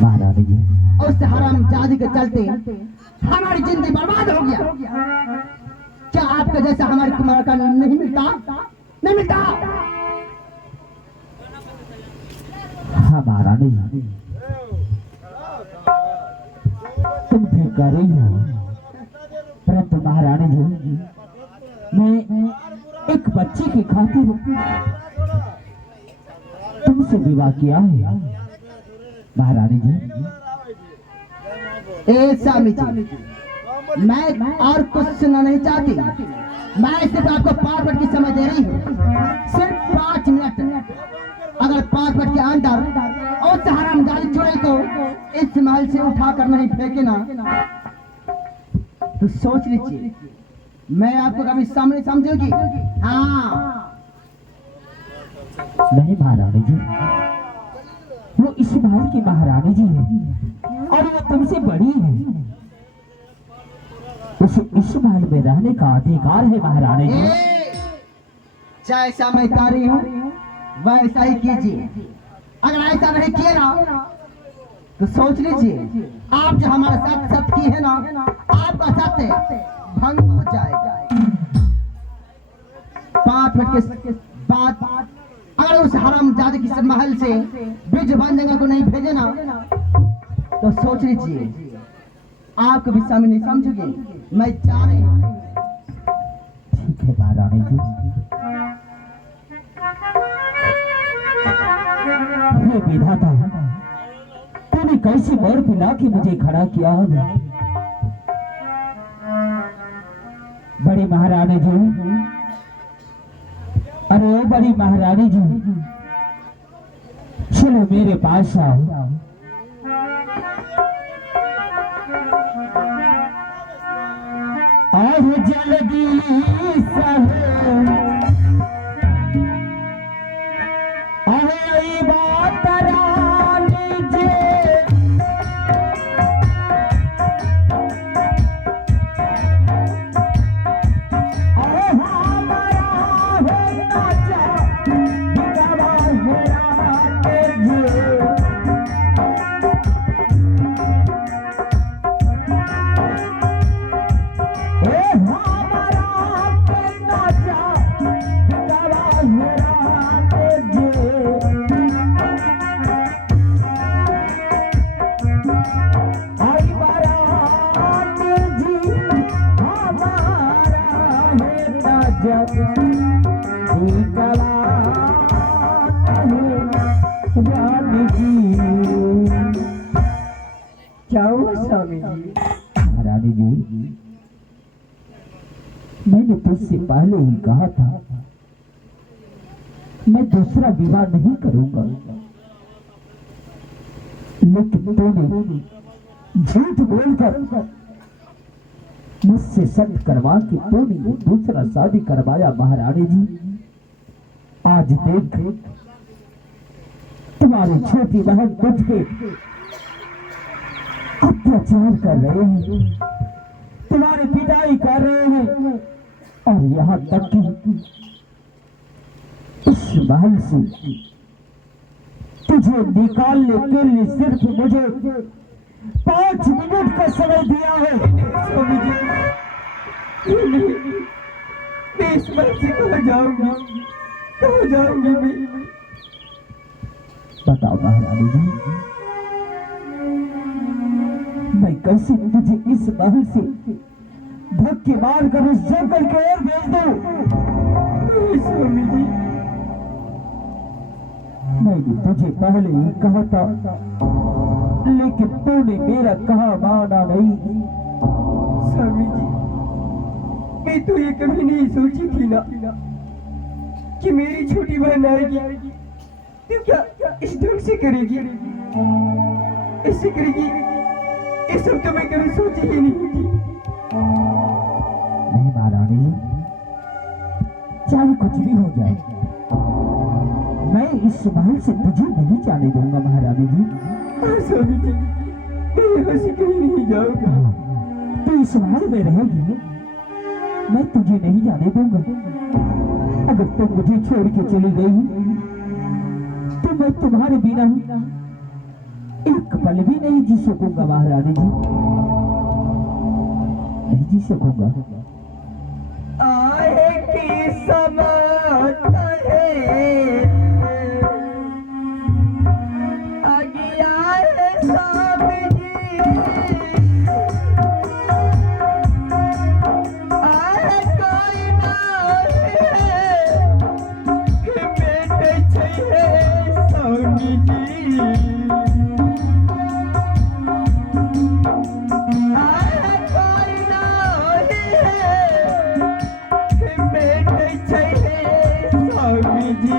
महारानी जी, उस हरामजादी के चलते हमारी जिंदगी बर्बाद हो गया। क्या आपका जैसा हमारे कुमार का नहीं मिलता? नहीं मिलता। हाँ महारानी जी, तुम ठीक कर रही हो, परंतु महारानी जी, मैं एक बच्चे की खातिर तुमसे विवाह किया है। महारानी जी, ए स्वामी जी, मैं और कुछ सुनना नहीं चाहती। मैं सिर्फ आपको 5 मिनट की समय दे रही हूँ, सिर्फ 5 मिनट। अगर 5 मिनट के अंदर उस हरामजादी चुड़ैल को इस महल से उठा कर नहीं फेंके ना, तो सोच लीजिए मैं आपको कभी सामने समझूंगी। हाँ नहीं महारानी जी, वो इस महल की महारानी जी है और वो तुमसे बड़ी है। उसे इस महल में रहने का अधिकार है महारानी जी। जैसा मैं कह रही हूँ वैसा ही कीजिए। अगर ऐसा नहीं किए ना तो सोच लीजिए आप जो हमारे साथ सत्य की है ना, आपका सत्य भंग हो जाएगा। 5 मिनट के बाद अगर उस हरामजादी की महल से ब्रिज बंदंगा को नहीं भेजे ना, तो सोच लीजिए आप कभी सामने नहीं समझोगे। मैं जा रही हूँ। ठीक है महारानी जी। हे विधाता, तूने कैसी मोर पिला के मुझे खड़ा किया है। बड़ी महारानी जी, अरे ओ बड़ी महारानी जी, चलो मेरे पास आओ। आह जल्दी सहो, आह बात रानी जी, क्या हुआ स्वामी जी? महारानी जी, मैंने तुझसे पहले ही कहा था मैं दूसरा विवाह नहीं करूंगा, लेकिन तूने झूठ बोलकर मुझसे सत्य करवा के तूने दूसरा शादी करवाया। महारानी जी, आज देख तुम्हारी छोटी बहन तुझ पे अत्याचार कर रहे हैं, तुम्हारी पिटाई कर रहे हैं, और यहाँ तक कि इस महल से तुझे निकालने के लिए सिर्फ मुझे 5 मिनट का समय दिया है। स्वामी जी, मैं इस महल से कहाँ जाऊंगी? कहाँ जाऊंगी मैं? बताओ महारानी जी, मैं कैसे तुझे इस महल से धक्के मार कर उस जंगल की ओर भेज दूं? स्वामी जी, मैंने तुझे पहले ही कहा था, लेकिन तूने मेरा कहा माना नहीं। स्वामी जी, मैं तो ये कभी नहीं सोची थी ना कि मेरी छोटी बहन आएगी तो क्या इस ढंग से करेगी, ऐसे करेगी, ये सब तो मैं कभी सोची ही नहीं थी। नहीं महारानी, चाहे कुछ भी हो जाए, मैं इस महल से तुझे नहीं जाने दूंगा। महारानी जी, स्वामी जी, मैं यहाँ से कहीं नहीं जाऊंगा। तू इस महल में रहेगी, मैं तुझे नहीं जाने दूंगा। अगर तुम मुझे छोड़ के चली गई तो मैं तुम्हारे बिना एक पल भी नहीं जी सकूंगा महारानी जी, नहीं जी सकूंगा। आए की समात है आगिया है स्वामी जी, आए कोई ना है कि बेटे चाहिए स्वामी जी, आए कोई ना है कि बेटे चाहिए स्वामी जी।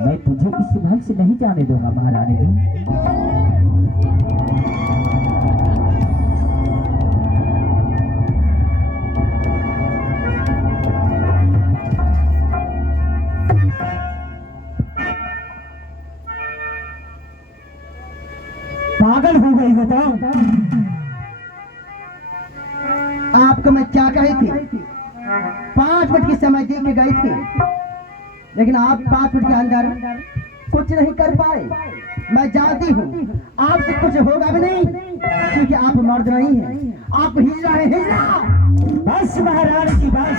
मैं तुझे इस महल से नहीं जाने दूंगा महारानी। पागल हो गई बताओ। आपको मैं क्या कही थी? 5 मिनट की समय दे के गई थी, लेकिन आप 5 मिनट के अंदर कुछ नहीं कर पाए। मैं जानती हूँ आपसे कुछ होगा भी नहीं, क्योंकि आप मर्द नहीं हैं, आप हिजड़ा है, हिजड़ा। बस महारानी की बस,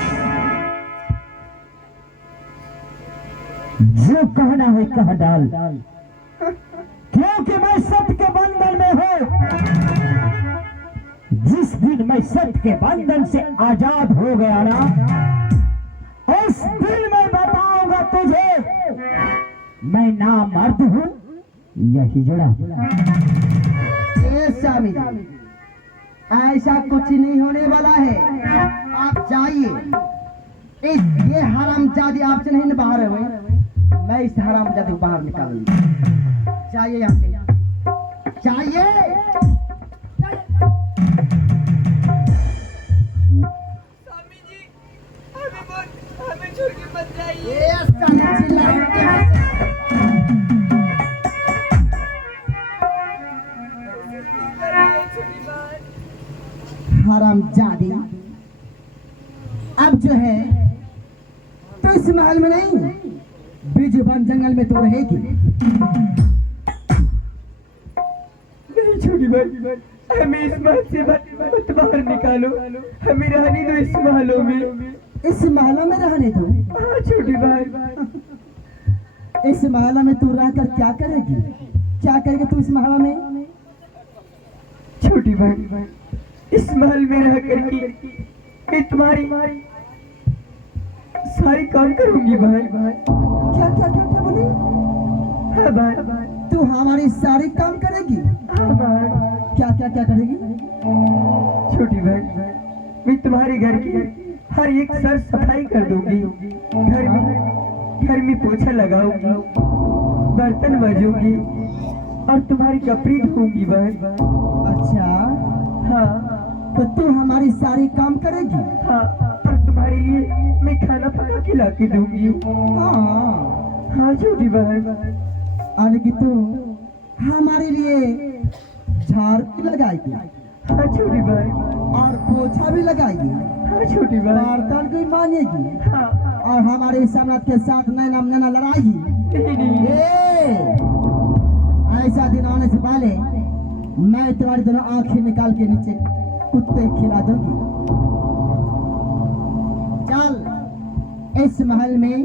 जो कहना है कह डाल, क्योंकि मैं सत्य के बंधन में हूँ। जिस दिन मैं सत्य के बंधन से आजाद हो गया ना, उस दिन मैं बताऊंगा तुझे मैं ना मर्द हूँ या हिजड़ा। स्वामी जी, ऐसा कुछ नहीं होने वाला है। आप जाइए, ये हरामजादी आपसे नहीं बाहर है, मैं इस हरामजादी को बाहर निकालूंगी। जाइए यहाँ से, जाइए। स्वामी जी, हमें छोड़ के मत जाइए। हरामजादी, अब जो है तो इस महल में नहीं, बिजबन जंगल में तो रहेगी। नहीं छोटी भाई, हमें इस महल से मत बाहर निकालो, हमें रहने दो इस महलों में। इस महलों में रहने दो? हाँ छोटी भाई। इस महलों में तू रहकर क्या करेगी? क्या करेगी तू इस महलों में? छोटी भाई, इस महल में रह करके मैं तुम्हारी सारी काम करूंगी भाई। क्या क्या क्या क्या बोली? हाँ भाई। तू हमारी सारी काम करेगी? हाँ भाई। क्या क्या क्या करेगी? छोटी भाई, मैं तुम्हारे घर की हर एक सर सफाई कर दूंगी, घर में पोछा लगाऊंगी, बर्तन मजूंगी और तुम्हारी कपड़े धोऊंगी भाई। अच्छा, हाँ तो तू हमारी सारी काम करेगी? हाँ, और तुम्हारे लिए मैं खाना पका के ला के दूंगी। हाँ हाँ छोटी भाई। और कि तू हमारे लिए झाड़ भी लगाएगी? हाँ छोटी भाई। और पोछा भी लगाएगी? हाँ छोटी भाई। बर्तन भी मानेगी? हाँ। और हमारे सम्राट के साथ नैना लड़ाएगी? नहीं। ऐसा दिन आने से पहले मैं तुम्हारी दोनों आंखें निकाल के नीचे कुत्ते खिला दूंगी। चल, इस महल में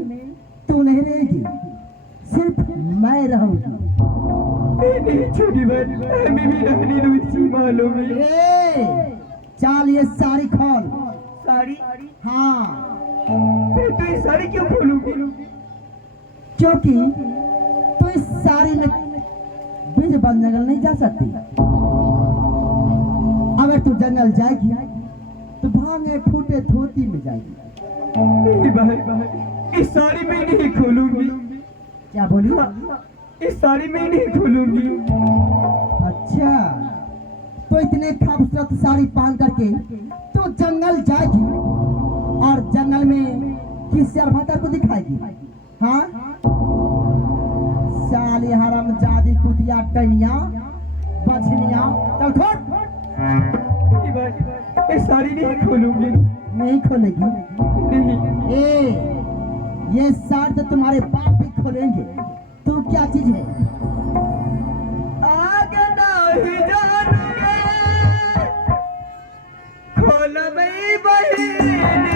तू नहीं रहेगी, सिर्फ मैं रहूंगी। नहीं छोटी भाई, हमें भी रहने दो इसी महलों में। चल, ये साड़ी खोल। साड़ी? हाँ, मैं तो ये साड़ी क्यों खोलूंगी? क्योंकि तू इस साड़ी में बिजबन जंगल नहीं जा सकती। अगर तू जंगल जाएगी तो भांगे फूटे धोती में जाएगी। नहीं भाई, इस साड़ी में नहीं खोलूंगी। क्या बोली? इस साड़ी में नहीं खोलूंगी। अच्छा, तो इतने खूबसूरत साड़ी पहन करके तो जंगल जाएगी और जंगल में किस शर्माता को दिखाएगी? हाँ, साली हरामजादी कुतिया टनिया बछनिया, चल खोल। नहीं भाई, मैं साड़ी नहीं खोलूंगी। नहीं खोलेगी? नहीं। ये साड़ी तो तुम्हारे बाप भी खोलेंगे। तू क्या चीज है? आगे नहीं जानूंगे, खोल भाई बहन।